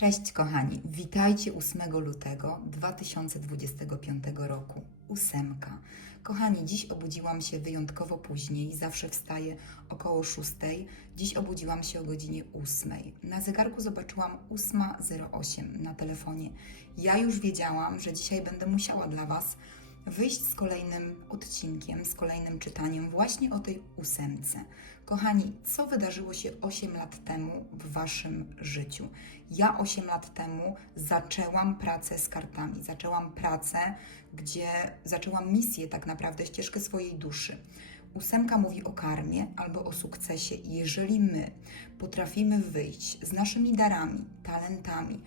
Cześć kochani, witajcie 8 lutego 2025 roku. Ósemka. Kochani, dziś obudziłam się wyjątkowo później, zawsze wstaję około 6. Dziś obudziłam się o godzinie 8. Na zegarku zobaczyłam 8.08 na telefonie. Ja już wiedziałam, że dzisiaj będę musiała dla Was wyjść z kolejnym odcinkiem, z kolejnym czytaniem właśnie o tej ósemce. Kochani, co wydarzyło się 8 lat temu w Waszym życiu? Ja 8 lat temu zaczęłam pracę z kartami, zaczęłam pracę, gdzie zaczęłam misję, tak naprawdę ścieżkę swojej duszy. Ósemka mówi o karmie albo o sukcesie. Jeżeli my potrafimy wyjść z naszymi darami, talentami,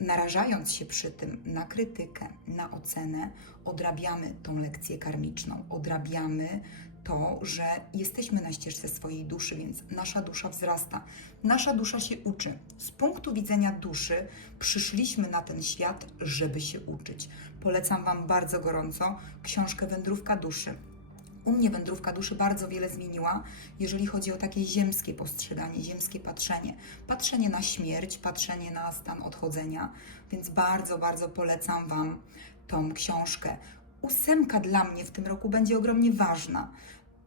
narażając się przy tym na krytykę, na ocenę, odrabiamy tą lekcję karmiczną, odrabiamy to, że jesteśmy na ścieżce swojej duszy, więc nasza dusza wzrasta, nasza dusza się uczy. Z punktu widzenia duszy przyszliśmy na ten świat, żeby się uczyć. Polecam Wam bardzo gorąco książkę Wędrówka duszy. U mnie wędrówka duszy bardzo wiele zmieniła, jeżeli chodzi o takie ziemskie postrzeganie, ziemskie patrzenie. Patrzenie na śmierć, patrzenie na stan odchodzenia, więc bardzo, bardzo polecam Wam tą książkę. Ósemka dla mnie w tym roku będzie ogromnie ważna.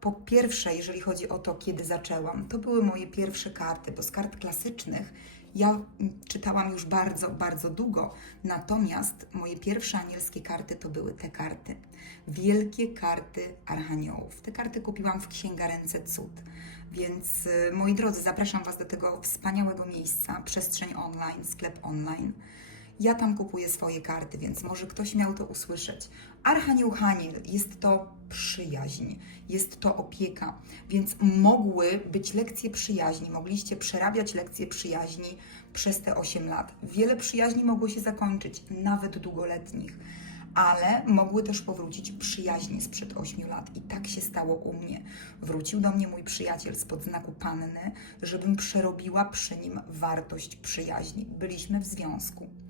Po pierwsze, jeżeli chodzi o to, kiedy zaczęłam, to były moje pierwsze karty, bo z kart klasycznych ja mm, czytałam już bardzo, bardzo długo. Natomiast moje pierwsze anielskie karty to były te karty. Wielkie karty archaniołów. Te karty kupiłam w Księgarence Cud. Więc y, moi drodzy, zapraszam Was do tego wspaniałego miejsca, przestrzeń online, sklep online. Ja tam kupuję swoje karty, więc może ktoś miał to usłyszeć. Archanioł Haniel jest to przyjaźń, jest to opieka, więc mogły być lekcje przyjaźni, mogliście przerabiać lekcje przyjaźni przez te 8 lat. Wiele przyjaźni mogło się zakończyć, nawet długoletnich, ale mogły też powrócić przyjaźnie sprzed 8 lat. I tak się stało u mnie. Wrócił do mnie mój przyjaciel spod znaku panny, żebym przerobiła przy nim wartość przyjaźni. Byliśmy w związku.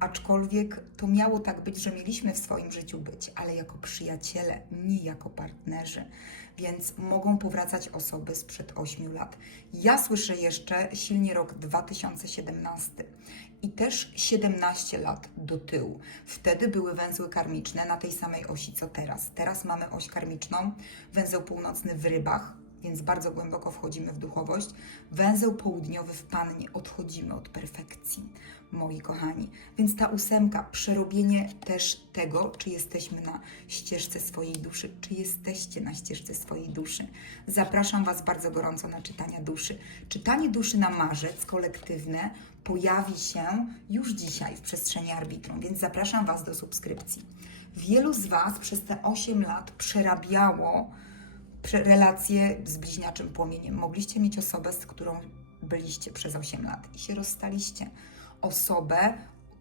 Aczkolwiek to miało tak być, że mieliśmy w swoim życiu być, ale jako przyjaciele, nie jako partnerzy. Więc mogą powracać osoby sprzed 8 lat. Ja słyszę jeszcze silnie rok 2017 i też 17 lat do tyłu. Wtedy były węzły karmiczne na tej samej osi co teraz. Teraz mamy oś karmiczną, węzeł północny w rybach, więc bardzo głęboko wchodzimy w duchowość. Węzeł południowy w pannie, odchodzimy od perfekcji, moi kochani. Więc ta ósemka, przerobienie też tego, czy jesteśmy na ścieżce swojej duszy, czy jesteście na ścieżce swojej duszy. Zapraszam Was bardzo gorąco na czytania duszy. Czytanie duszy na marzec kolektywne pojawi się już dzisiaj w przestrzeni arbitrum, więc zapraszam Was do subskrypcji. Wielu z Was przez te 8 lat przerabiało prze- relacje z bliźniaczym płomieniem. Mogliście mieć osobę, z którą byliście przez 8 lat i się rozstaliście. Osobę,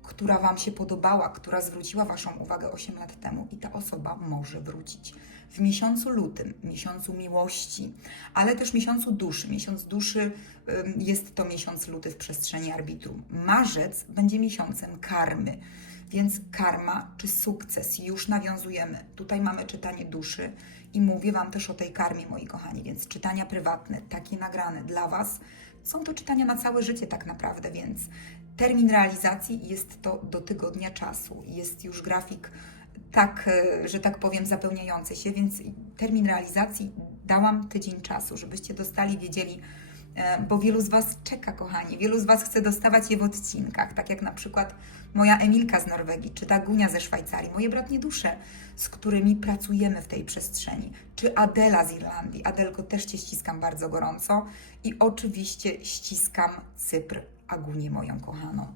która Wam się podobała, która zwróciła Waszą uwagę 8 lat temu i ta osoba może wrócić. W miesiącu lutym, miesiącu miłości, ale też miesiącu duszy. Miesiąc duszy jest to miesiąc luty w przestrzeni arbitrum. Marzec będzie miesiącem karmy. Więc karma czy sukces już nawiązujemy. Tutaj mamy czytanie duszy i mówię Wam też o tej karmie, moi kochani. Więc czytania prywatne, takie nagrane dla Was, są to czytania na całe życie, tak naprawdę. Więc termin realizacji jest to do tygodnia czasu. Jest już grafik tak, e, że tak powiem, zapełniający się, więc termin realizacji dałam tydzień czasu, żebyście dostali, wiedzieli, E, bo wielu z Was czeka, kochani. Wielu z Was chce dostawać je w odcinkach, tak jak na przykład moja Emilka z Norwegii, czy Dagunia ze Szwajcarii, moje bratnie dusze, z którymi pracujemy w tej przestrzeni, czy Adela z Irlandii. Adelko, też Cię ściskam bardzo gorąco i oczywiście ściskam Cypr, Agunię moją kochaną.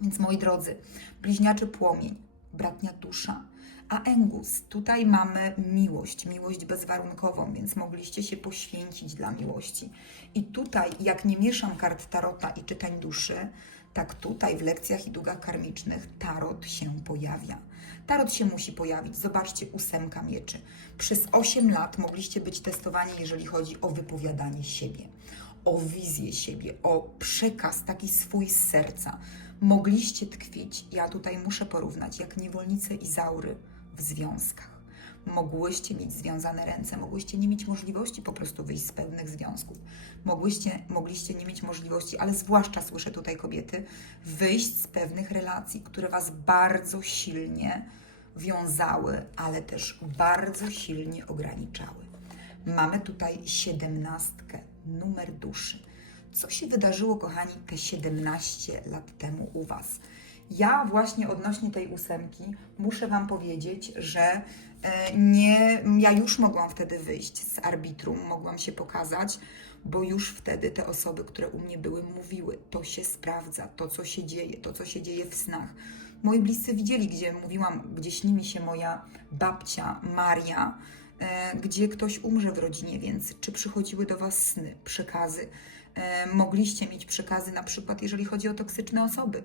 Więc moi drodzy, bliźniaczy płomień, bratnia dusza, a Engus, tutaj mamy miłość, miłość bezwarunkową, więc mogliście się poświęcić dla miłości. I tutaj, jak nie mieszam kart tarota i czytań duszy, tak tutaj w lekcjach i długach karmicznych tarot się pojawia. Tarot się musi pojawić. Zobaczcie, ósemka mieczy. Przez 8 lat mogliście być testowani, jeżeli chodzi o wypowiadanie siebie, o wizję siebie, o przekaz taki swój z serca. Mogliście tkwić, ja tutaj muszę porównać, jak niewolnice Izaury w związkach. mogłyście mieć związane ręce, mogłyście nie mieć możliwości po prostu wyjść z pełnych związków. Mogłyście, mogliście nie mieć możliwości, ale zwłaszcza słyszę tutaj kobiety, wyjść z pewnych relacji, które Was bardzo silnie wiązały, ale też bardzo silnie ograniczały. Mamy tutaj siedemnastkę, numer duszy. Co się wydarzyło, kochani, te 17 lat temu u Was? Ja właśnie odnośnie tej ósemki muszę Wam powiedzieć, że e, nie, ja już mogłam wtedy wyjść z arbitrum, mogłam się pokazać, bo już wtedy te osoby, które u mnie były, mówiły, to się sprawdza, to co się dzieje, to co się dzieje w snach. Moi bliscy widzieli, gdzie mówiłam, gdzie śni mi się moja babcia Maria, gdzie ktoś umrze w rodzinie, więc czy przychodziły do Was sny, przekazy? E, mogliście mieć przekazy na przykład, jeżeli chodzi o toksyczne osoby.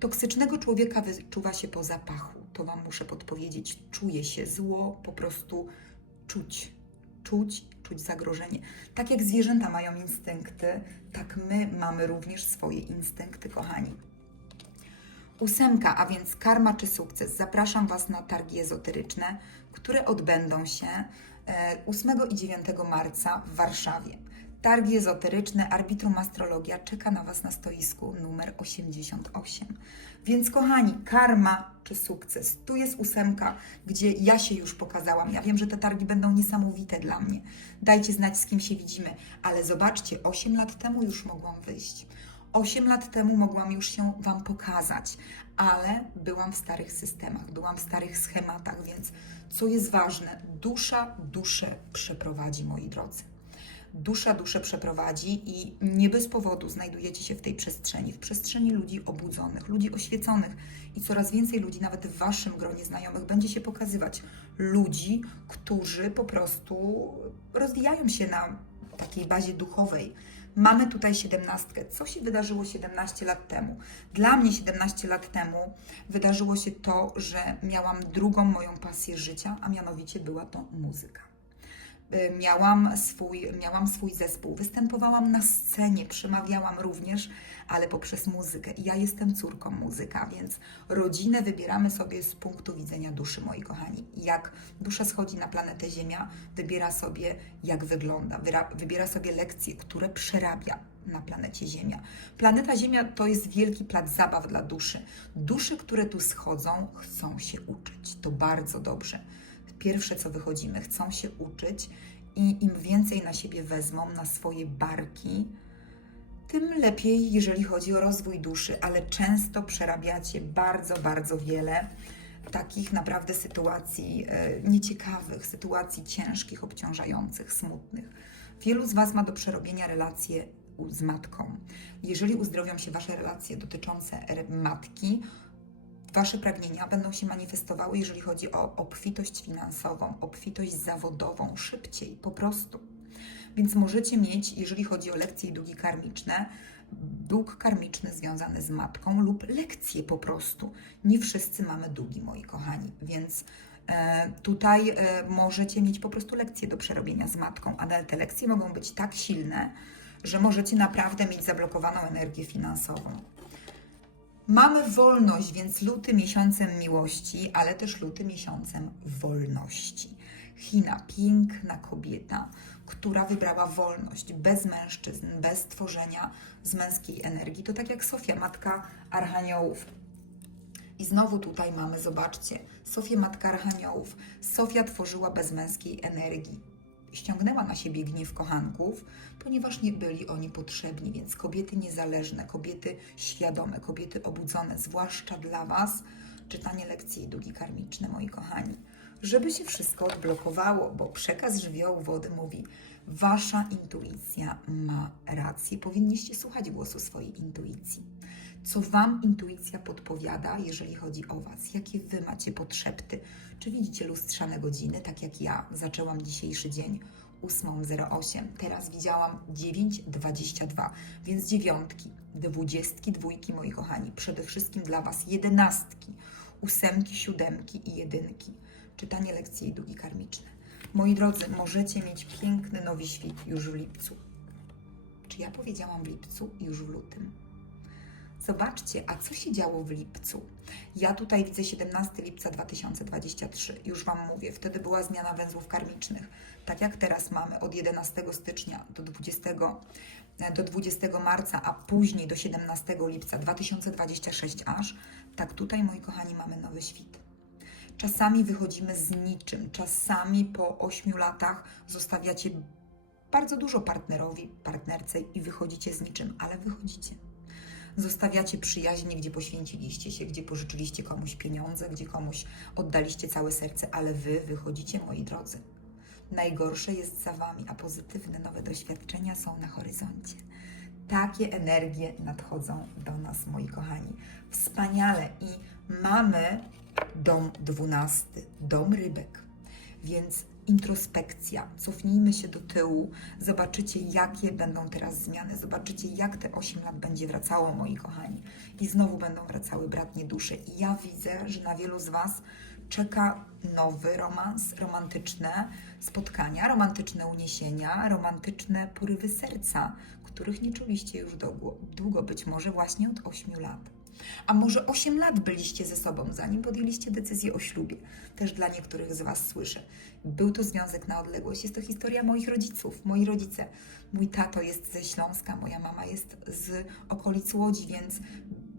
Toksycznego człowieka wyczuwa się po zapachu. To Wam muszę podpowiedzieć. Czuje się zło, po prostu czuć. Czuć, czuć zagrożenie. Tak jak zwierzęta mają instynkty, tak my mamy również swoje instynkty, kochani. Ósemka, a więc karma czy sukces. Zapraszam Was na targi ezoteryczne, które odbędą się e, 8 i 9 marca w Warszawie. Targi ezoteryczne, Arbitrum Astrologia czeka na Was na stoisku numer 88. Więc kochani, karma czy sukces? Tu jest ósemka, gdzie ja się już pokazałam. Ja wiem, że te targi będą niesamowite dla mnie. Dajcie znać, z kim się widzimy. Ale zobaczcie, 8 lat temu już mogłam wyjść. 8 lat temu mogłam już się Wam pokazać, ale byłam w starych systemach, byłam w starych schematach, więc co jest ważne, dusza duszę przeprowadzi, moi drodzy. Dusza duszę przeprowadzi i nie bez powodu znajdujecie się w tej przestrzeni, w przestrzeni ludzi obudzonych, ludzi oświeconych i coraz więcej ludzi, nawet w Waszym gronie znajomych, będzie się pokazywać. Ludzi, którzy po prostu rozwijają się na takiej bazie duchowej. Mamy tutaj siedemnastkę. Co się wydarzyło 17 lat temu? Dla mnie 17 lat temu wydarzyło się to, że miałam drugą moją pasję życia, a mianowicie była to muzyka. Y, Miałam swój, miałam swój zespół, występowałam na scenie, przemawiałam również, ale poprzez muzykę. Ja jestem córką muzyka, więc rodzinę wybieramy sobie z punktu widzenia duszy, moi kochani. Jak dusza schodzi na planetę Ziemia, wybiera sobie, jak wygląda, wybiera sobie lekcje, które przerabia na planecie Ziemia. Planeta Ziemia to jest wielki plac zabaw dla duszy. Dusze, które tu schodzą, chcą się uczyć. To bardzo dobrze pierwsze co wychodzimy, chcą się uczyć i im więcej na siebie wezmą, na swoje barki, tym lepiej, jeżeli chodzi o rozwój duszy, ale często przerabiacie bardzo, bardzo wiele takich naprawdę sytuacji e, nieciekawych, sytuacji ciężkich, obciążających, smutnych. Wielu z Was ma do przerobienia relacje z matką. Jeżeli uzdrowią się Wasze relacje dotyczące er- matki, Wasze pragnienia będą się manifestowały, jeżeli chodzi o obfitość finansową, obfitość zawodową, szybciej, po prostu. Więc możecie mieć, jeżeli chodzi o lekcje i długi karmiczne, dług karmiczny związany z matką lub lekcje po prostu. Nie wszyscy mamy długi, moi kochani, więc e, tutaj e, możecie mieć po prostu lekcje do przerobienia z matką, ale te lekcje mogą być tak silne, że możecie naprawdę mieć zablokowaną energię finansową. Mamy wolność, więc luty miesiącem miłości, ale też luty miesiącem wolności. China, piękna kobieta, która wybrała wolność bez mężczyzn, bez tworzenia z męskiej energii. To tak jak Sofia, matka archaniołów. I znowu tutaj mamy, zobaczcie, Sofię Matka Archaniołów. Sofia tworzyła bez męskiej energii. Ściągnęła na siebie gniew kochanków, ponieważ nie byli oni potrzebni, więc kobiety niezależne, kobiety świadome, kobiety obudzone, zwłaszcza dla Was, czytanie lekcji i karmiczne, moi kochani. Żeby się wszystko odblokowało, bo przekaz żywiołu wody mówi, Wasza intuicja ma rację, powinniście słuchać głosu swojej intuicji co Wam intuicja podpowiada, jeżeli chodzi o Was, jakie Wy macie potrzeby. Czy widzicie lustrzane godziny, tak jak ja zaczęłam dzisiejszy dzień 8.08, teraz widziałam 9.22, więc dziewiątki, dwudziestki, dwójki, moi kochani, przede wszystkim dla Was jedenastki, ósemki, siódemki i jedynki. Czytanie lekcji i długi karmiczne. Moi drodzy, możecie mieć piękny nowy świt już w lipcu. Czy ja powiedziałam w lipcu już w lutym? Zobaczcie, a co się działo w lipcu? Ja tutaj widzę 17 lipca 2023. Już Wam mówię, wtedy była zmiana węzłów karmicznych. Tak jak teraz mamy od 11 stycznia do 20, do 20 marca, a później do 17 lipca 2026 aż, tak tutaj, moi kochani, mamy nowy świt. Czasami wychodzimy z niczym, czasami po 8 latach zostawiacie bardzo dużo partnerowi, partnerce i wychodzicie z niczym, ale wychodzicie. Zostawiacie przyjaźnie, gdzie poświęciliście się, gdzie pożyczyliście komuś pieniądze, gdzie komuś oddaliście całe serce, ale wy wychodzicie, moi drodzy. Najgorsze jest za wami, a pozytywne nowe doświadczenia są na horyzoncie. Takie energie nadchodzą do nas, moi kochani. Wspaniale i mamy dom dwunasty, dom rybek. Więc introspekcja, cofnijmy się do tyłu, zobaczycie, jakie będą teraz zmiany, zobaczycie, jak te 8 lat będzie wracało, moi kochani. I znowu będą wracały bratnie dusze. I ja widzę, że na wielu z Was czeka nowy romans, romantyczne spotkania, romantyczne uniesienia, romantyczne porywy serca, których nie czuliście już długo, długo być może właśnie od 8 lat. A może 8 lat byliście ze sobą, zanim podjęliście decyzję o ślubie. Też dla niektórych z Was słyszę. Był to związek na odległość. Jest to historia moich rodziców. Moi rodzice. Mój tato jest ze Śląska, moja mama jest z okolic Łodzi, więc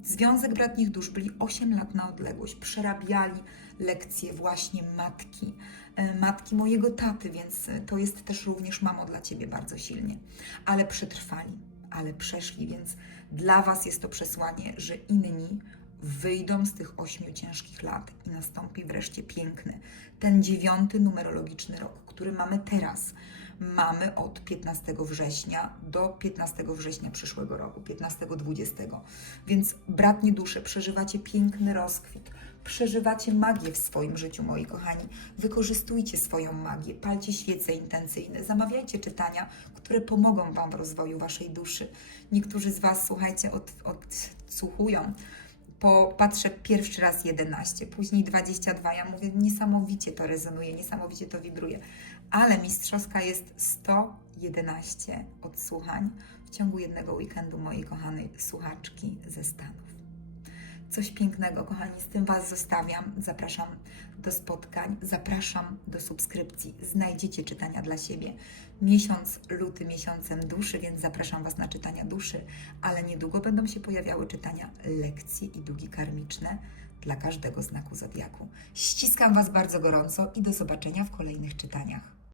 Związek Bratnich Dusz byli 8 lat na odległość. Przerabiali lekcje właśnie matki, e, matki mojego taty, więc to jest też również mamo dla Ciebie bardzo silnie. Ale przetrwali, ale przeszli, więc dla Was jest to przesłanie, że inni wyjdą z tych ośmiu ciężkich lat i nastąpi wreszcie piękny, ten dziewiąty numerologiczny rok, który mamy teraz. Mamy od 15 września do 15 września przyszłego roku, 15-20. Więc bratnie dusze, przeżywacie piękny rozkwit, przeżywacie magię w swoim życiu, moi kochani. Wykorzystujcie swoją magię, palcie świece intencyjne, zamawiajcie czytania, które pomogą Wam w rozwoju Waszej duszy. Niektórzy z Was, słuchajcie, od, odsłuchują po, patrzę pierwszy raz 11, później 22. Ja mówię, niesamowicie to rezonuje, niesamowicie to wibruje. Ale mistrzowska jest 111 odsłuchań w ciągu jednego weekendu mojej kochanej słuchaczki ze Stanów. Coś pięknego, kochani, z tym Was zostawiam. Zapraszam do spotkań, zapraszam do subskrypcji. Znajdziecie czytania dla siebie. Miesiąc luty miesiącem duszy, więc zapraszam Was na czytania duszy, ale niedługo będą się pojawiały czytania lekcje i długi karmiczne dla każdego znaku zodiaku. Ściskam Was bardzo gorąco i do zobaczenia w kolejnych czytaniach.